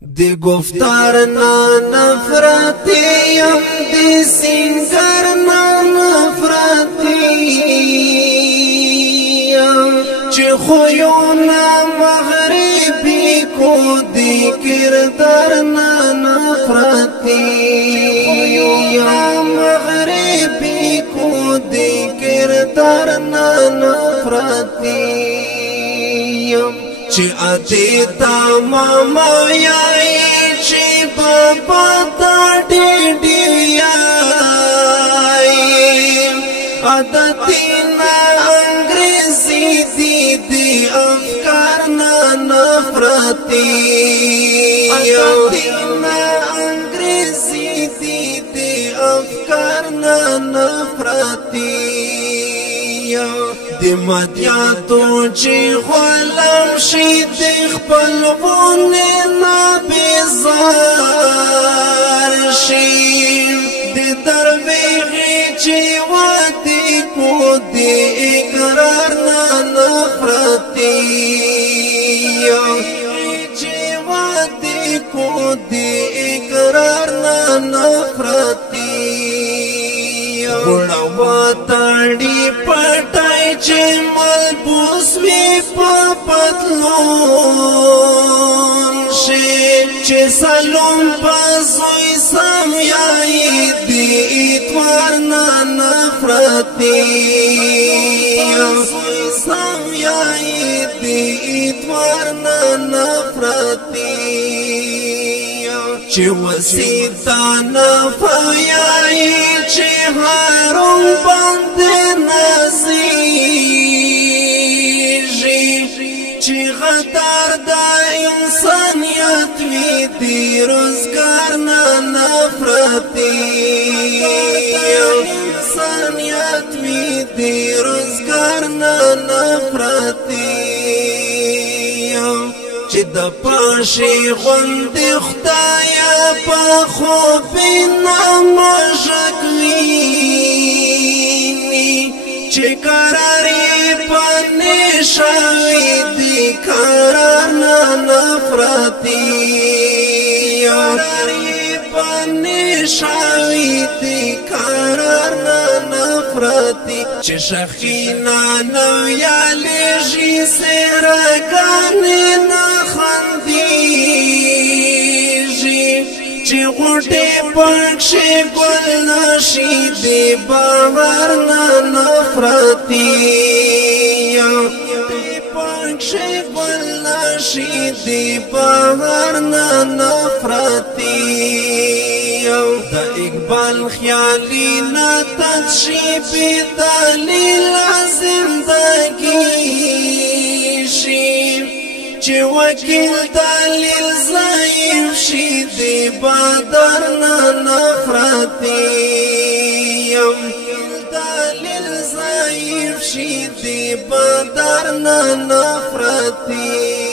دی گفتار نا نفرتی یم دی سنگر نا نفرتی یم چی خویونا مغربی کو دی کردار نا نفرتی یم مغربی کو دی کردار نا نفرتی یم چی ادیتا ماما یای چی بابا تا ڈیڈی یای عدتینا انگریزی دی افکار نا نفرتی عدتینا انگریزی دی افکار نا نفرتی دی مدیاتو چی غلام شی دی خپل بونه نا بیزار شی دی درویغی چی وادی کو دی اقرار نا نفرتی چی وادی کو دی اقرار نا نفرتی بڑا واتاڑی پٹائی چی ملبوس وی پا پتلون شی چی سلوم پا سوی سمیائی دی اتوار نا نفرتی سوی سمیائی دی اتوار نا نفرتی چی وسیتا نفیائی چی حرم بند نزیجی چی غدار دا انسانیت وی دی روزگار نا نفرتی انسانیت وی دی روزگار نا نفرتی چی دا پاشی غندی خدایا پا خوبی نامشکلینی چی قراری پا نشاوی دی قرار نا نفرتی قراری پا نشاوی دی قرار نا نفرتی چی شخینا نویالی جی سرگانی نخندیجی چی غوٹی پکشی گل نشی دی باور نا نفرتی پکشی گل نشی دی باور نا نفرتی دا اقبال خیالی نا تدشیبی دلیل زندگی شی چی وکیل دلیل ضعیف شی دی بادر نا نفرتی دلیل ضعیف شی دی بادر نا نفرتی